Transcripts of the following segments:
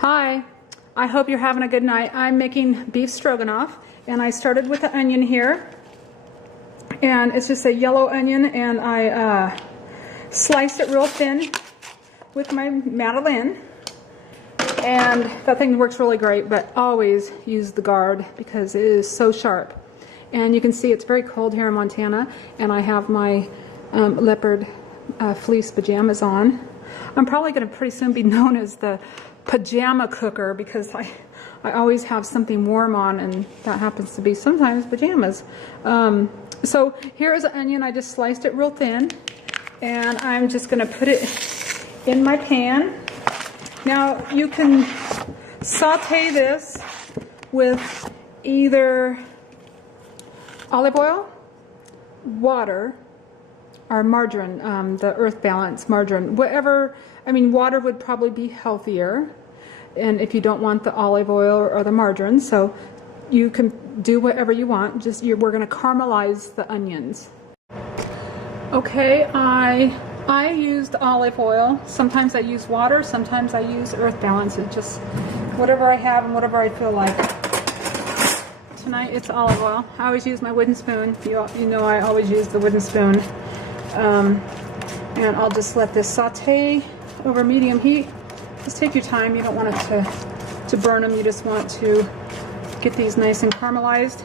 Hi, I hope you're having a good night. I'm making beef stroganoff, and I started with the onion here, and it's just a yellow onion, and I sliced it real thin with my mandolin, and that thing works really great, but always use the guard because it is so sharp. And you can see it's very cold here in Montana, and I have my leopard fleece pajamas on. I'm probably going to pretty soon be known as the pajama cooker because I always have something warm on, and that happens to be sometimes pajamas. So here is an onion. I just sliced it real thin, and I'm just going to put it in my pan. Now you can saute this with either olive oil, water, or margarine, the Earth Balance margarine. Whatever, I mean, water would probably be healthier, and if you don't want the olive oil or the margarine, so you can do whatever you want. Just we're going to caramelize the onions. Okay, I used olive oil. Sometimes I use water, sometimes I use Earth Balance. It's just whatever I have and whatever I feel like. Tonight it's olive oil. I always use my wooden spoon. You know I always use the wooden spoon. And I'll just let this saute over medium heat. Just take your time. You don't want it to burn them. You just want to get these nice and caramelized.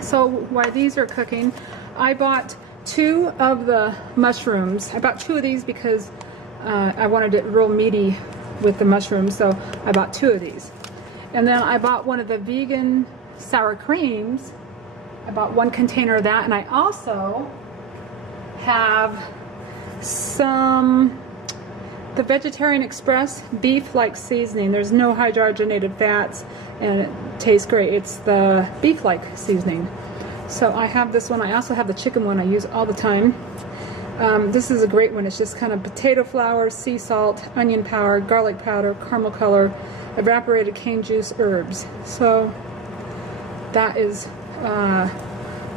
So while these are cooking, I bought 2 of the mushrooms. I bought 2 of these because I wanted it real meaty with the mushrooms, so I bought 2 of these. And then I bought one of the vegan sour creams. I bought 1 container of that, and I also have the Vegetarian Express beef-like seasoning. There's no hydrogenated fats, and it tastes great. It's the beef-like seasoning. So I have this one. I also have the chicken one I use all the time. This is a great one. It's just kind of potato flour, sea salt, onion powder, garlic powder, caramel color, evaporated cane juice, herbs. So that is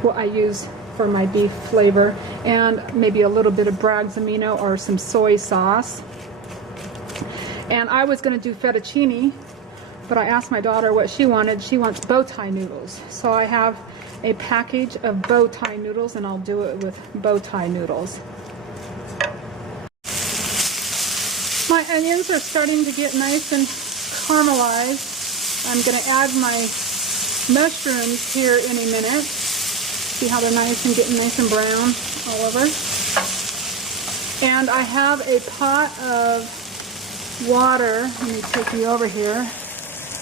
what I use for my beef flavor, and maybe a little bit of Bragg's amino or some soy sauce. And I was going to do fettuccine, but I asked my daughter what she wanted. She wants bow tie noodles. So I have a package of bow tie noodles, and I'll do it with bow tie noodles. My onions are starting to get nice and caramelized. I'm going to add my mushrooms here in a minute. See how they're nice and getting nice and brown all over. And I have a pot of water. Let me take you over here.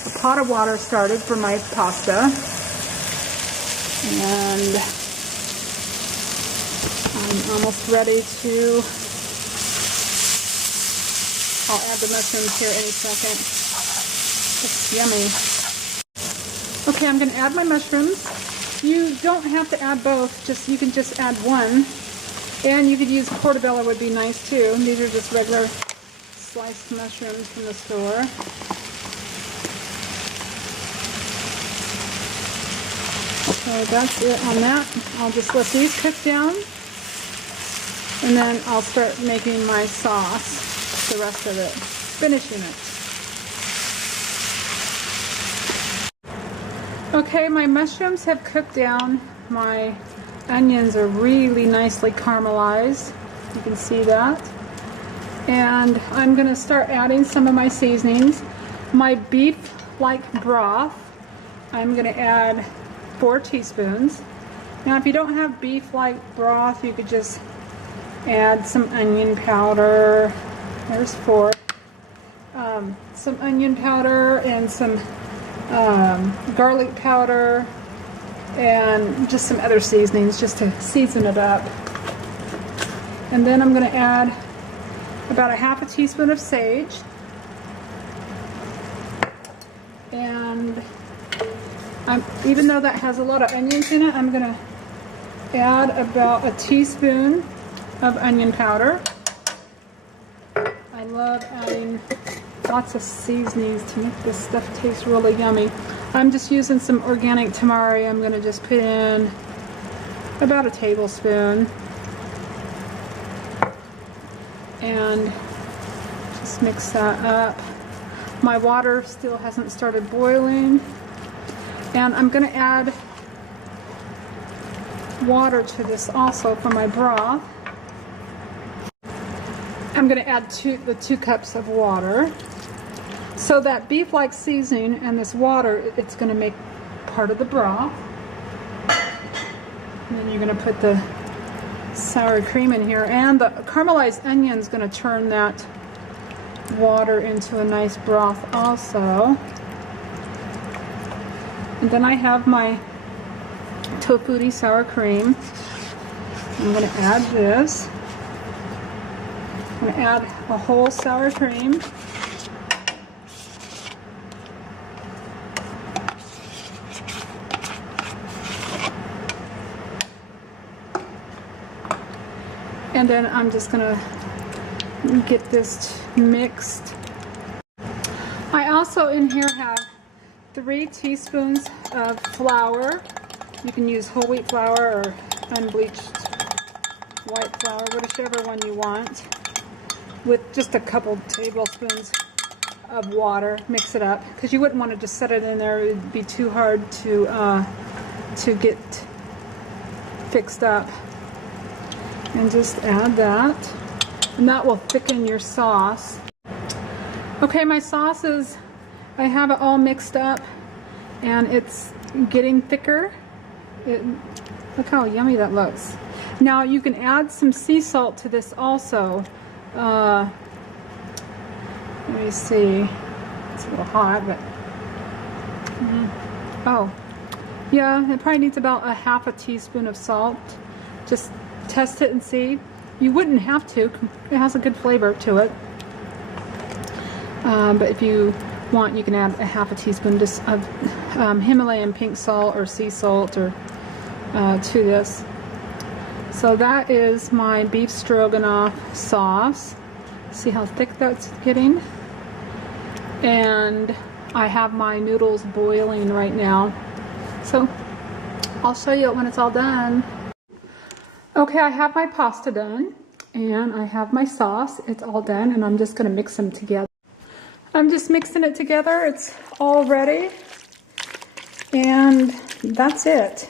A pot of water started for my pasta. And I'm almost ready to, I'll add the mushrooms here any second. It's yummy. Okay, I'm going to add my mushrooms. You don't have to add both, you can just add one. And you could use portobello, would be nice too. These are just regular sliced mushrooms from the store. So that's it on that. I'll just let these cook down, and then I'll start making my sauce, the rest of it, finishing it. Okay, my mushrooms have cooked down. My onions are really nicely caramelized. You can see that. And I'm going to start adding some of my seasonings. My beef-like broth, I'm going to add 4 teaspoons. Now if you don't have beef-like broth, you could just add some onion powder. There's 4. Some onion powder and some garlic powder and just some other seasonings just to season it up. And then I'm going to add about a half a teaspoon of sage, and even though that has a lot of onions in it, I'm going to add about a teaspoon of onion powder. I love adding lots of seasonings to make this stuff taste really yummy. I'm just using some organic tamari. I'm going to just put in about a tablespoon. And just mix that up. My water still hasn't started boiling. And I'm going to add water to this also for my broth. I'm going to add the 2 cups of water. So that beef-like seasoning and this water, it's going to make part of the broth. And then you're going to put the sour cream in here. And the caramelized onion is going to turn that water into a nice broth also. And then I have my tofutti sour cream. I'm going to add this. I'm going to add a whole sour cream. And then I'm just going to get this mixed. I also in here have 3 teaspoons of flour. You can use whole wheat flour or unbleached white flour, whichever one you want, with just a couple tablespoons of water. Mix it up, because you wouldn't want to just set it in there. It would be too hard to get fixed up. And just add that, and that will thicken your sauce. Okay, my sauce is, I have it all mixed up, and it's getting thicker. Look how yummy that looks. Now you can add some sea salt to this also. Let me see. It's a little hot, but oh, yeah, it probably needs about a half a teaspoon of salt. Just test it and see. You wouldn't have to. It has a good flavor to it. But if you want, you can add a half a teaspoon just of Himalayan pink salt or sea salt or to this. So that is my beef stroganoff sauce. See how thick that's getting? And I have my noodles boiling right now. So I'll show you when it's all done. Okay, I have my pasta done, and I have my sauce. It's all done, and I'm just going to mix them together. I'm just mixing it together. It's all ready, and that's it.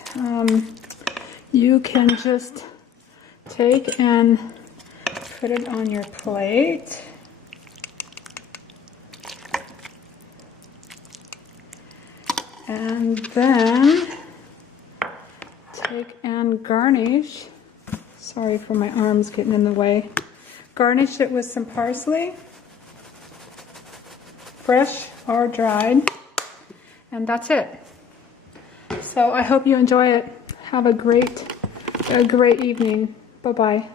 You can just take and put it on your plate. And then take and garnish. Sorry for my arms getting in the way. Garnish it with some parsley, fresh or dried, and that's it. So I hope you enjoy it. Have a great evening. Bye-bye.